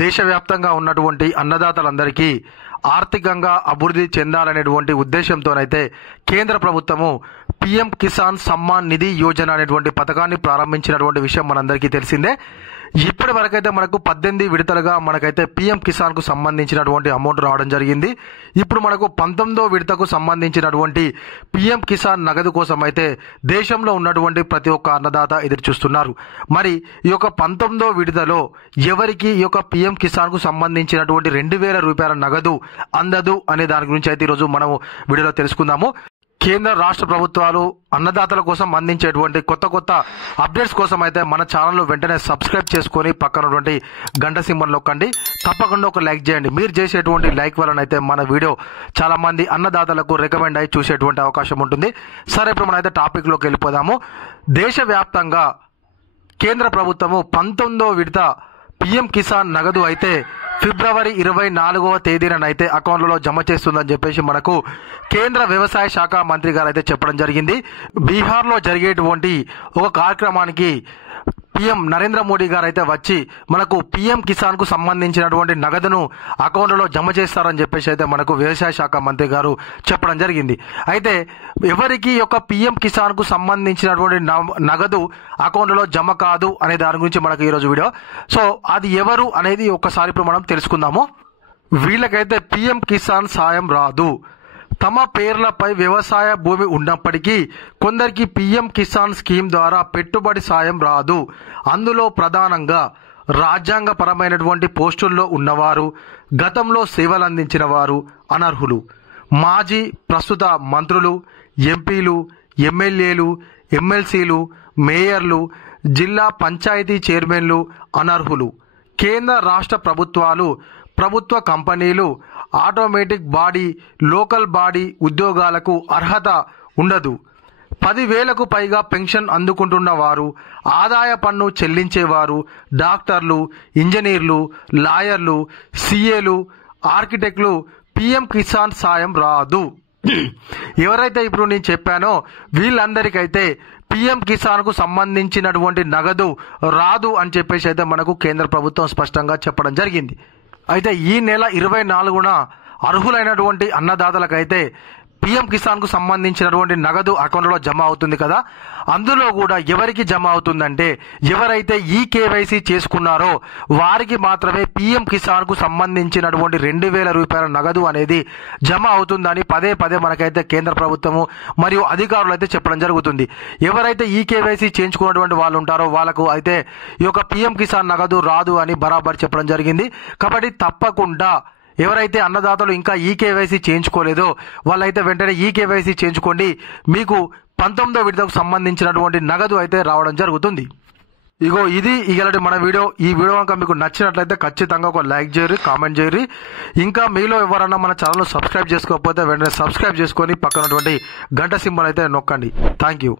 దేశవ్యాప్తంగా ఉన్నటువంటి అన్నదాతలందరికీ ఆర్థికంగా అభివృద్ధి చెందాలనేటువంటి ఉద్దేశంతోనైతే కేంద్ర ప్రభుత్వము పీఎం కిసాన్ సమ్మాన్ నిధి యోజన అనేటువంటి పథకాన్ని ప్రారంభించినటువంటి విషయం మనందరికీ తెలిసిందే. ఇప్పటి వరకైతే మనకు 18 విడతలుగా మనకైతే పీఎం కిసాన్ కు సంబంధించినటువంటి అమౌంట్ రావడం జరిగింది. ఇప్పుడు మనకు 19వ విడతకు సంబంధించినటువంటి పీఎం కిసాన్ నగదు కోసం అయితే దేశంలో ఉన్నటువంటి ప్రతి ఒక్క అన్నదాత ఎదురు చూస్తున్నారు. మరి ఈ యొక్క 19వ విడతలో ఎవరికి ఈ యొక్క పీఎం కిసాన్ కు సంబంధించినటువంటి 2000 రూపాయల నగదు అందదు అనే దాని గురించి అయితే ఈరోజు మనము వీడియోలో తెలుసుకుందాము. కేంద్ర రాష్ట్ర ప్రభుత్వాలు అన్నదాతల కోసం అందించేటువంటి కొత్త అప్డేట్స్ కోసం అయితే మన ఛానల్ వెంటనే సబ్స్క్రైబ్ చేసుకొని పక్కనటువంటి గంట సింబల్ నొక్కండి. తప్పకుండా ఒక లైక్ చేయండి. మీరు చేసేటువంటి లైక్ వలన అయితే మన వీడియో చాలా మంది అన్నదాతలకు రికమెండ్ అయ్యి చూసేటువంటి అవకాశం ఉంటుంది. సరే, ఇప్పుడు మనమైతే టాపిక్లోకి వెళ్ళిపోదాము. దేశవ్యాప్తంగా కేంద్ర ప్రభుత్వము 19వ విడత పీఎం కిసాన్ నగదు అయితే ఫిబ్రవరి 24వ తేదీనైతే అకౌంట్లలో జమ చేస్తుందని చెప్పేసి మనకు కేంద్ర వ్యవసాయ శాఖ మంత్రి గారు అయితే చెప్పడం జరిగింది. బీహార్లో జరిగేటువంటి ఒక కార్యక్రమానికి పీఎం నరేంద్ర మోడీ గారు అయితే వచ్చి మనకు పీఎం కిసాన్ కు సంబంధించినటువంటి నగదును అకౌంట్లలో జమ చేస్తారని చెప్పేసి అయితే మనకు వ్యవసాయ శాఖ మంత్రి గారు చెప్పడం జరిగింది. అయితే ఎవరికి యొక్క పీఎం కిసాన్ కు సంబంధించినటువంటి నగదు అకౌంట్లలో జమ కాదు అనే దాని గురించి మనకు ఈరోజు వీడియో. సో అది ఎవరు అనేది ఒక్కసారి ఇప్పుడు మనం తెలుసుకుందాము. వీళ్ళకైతే పీఎం కిసాన్ సాయం రాదు. తమ పేర్లపై వ్యవసాయ భూమి ఉన్నప్పటికీ కొందరికి పీఎం కిసాన్ స్కీమ్ ద్వారా పెట్టుబడి సాయం రాదు. అందులో ప్రధానంగా రాజ్యాంగపరమైనటువంటి పోస్టుల్లో ఉన్నవారు, గతంలో సేవలు అందించిన వారు అనర్హులు. మాజీ ప్రస్తుత మంత్రులు, ఎంపీలు, ఎమ్మెల్యేలు, ఎమ్మెల్సీలు, మేయర్లు, జిల్లా పంచాయతీ చైర్మన్లు అనర్హులు. కేంద్ర రాష్ట్ర ప్రభుత్వాలు, ప్రభుత్వ కంపెనీలు, ఆటోమేటిక్ బాడీ, లోకల్ బాడీ ఉద్యోగాలకు అర్హత ఉండదు. 10,000కు పైగా పెన్షన్ అందుకుంటున్న వారు, ఆదాయ పన్ను చెల్లించేవారు, డాక్టర్లు, ఇంజనీర్లు, లాయర్లు, సీఏలు, ఆర్కిటెక్టులు పీఎం కిసాన్ సాయం రాదు. ఎవరైతే ఇప్పుడు నేను చెప్పానో వీళ్ళందరికైతే పీఎం కిసాన్ కు సంబంధించినటువంటి నగదు రాదు అని చెప్పేసి అయితే మనకు కేంద్ర ప్రభుత్వం స్పష్టంగా చెప్పడం జరిగింది. అయితే ఈ నెల 24న అర్హులైనటువంటి అన్నదాతలకైతే పీఎం కిసాన్ కు సంబంధించినటువంటి నగదు అకౌంట్లో జమ అవుతుంది కదా. అందులో కూడా ఎవరికి జమ అవుతుందంటే ఎవరైతే ఈ కేవైసీ చేసుకున్నారో వారికి మాత్రమే పీఎం కిసాన్ కు సంబంధించినటువంటి 2000 రూపాయల నగదు అనేది జమ అవుతుందని పదే మనకైతే కేంద్ర ప్రభుత్వము మరియు అధికారులు అయితే చెప్పడం జరుగుతుంది. ఎవరైతే ఈ కేవైసీ చేయించుకున్నటువంటి వాళ్ళు ఉంటారో వాళ్ళకు అయితే ఈ యొక్క పీఎం కిసాన్ నగదు రాదు అని బరాబర్ చెప్పడం జరిగింది. కాబట్టి తప్పకుండా ఎవరైతే అన్నదాతలు ఇంకా ఈ కేవైసీ చేయించుకోలేదో వాళ్ళైతే వెంటనే ఈ కేవైసీ చేయించుకోండి. మీకు 19వ విడతకు సంబంధించినటువంటి నగదు అయితే రావడం జరుగుతుంది. ఇది ఇలాంటి మన వీడియో. ఈ వీడియో కనుక మీకు నచ్చినట్లయితే ఖచ్చితంగా ఒక లైక్ చేయరు, కామెంట్ చేయరు. ఇంకా మీలో ఎవరన్నా మన ఛానల్ సబ్స్క్రైబ్ చేసుకోకపోతే వెంటనే సబ్స్క్రైబ్ చేసుకొని పక్కనటువంటి గంట సింబల్ అయితే నొక్కండి. Thank you.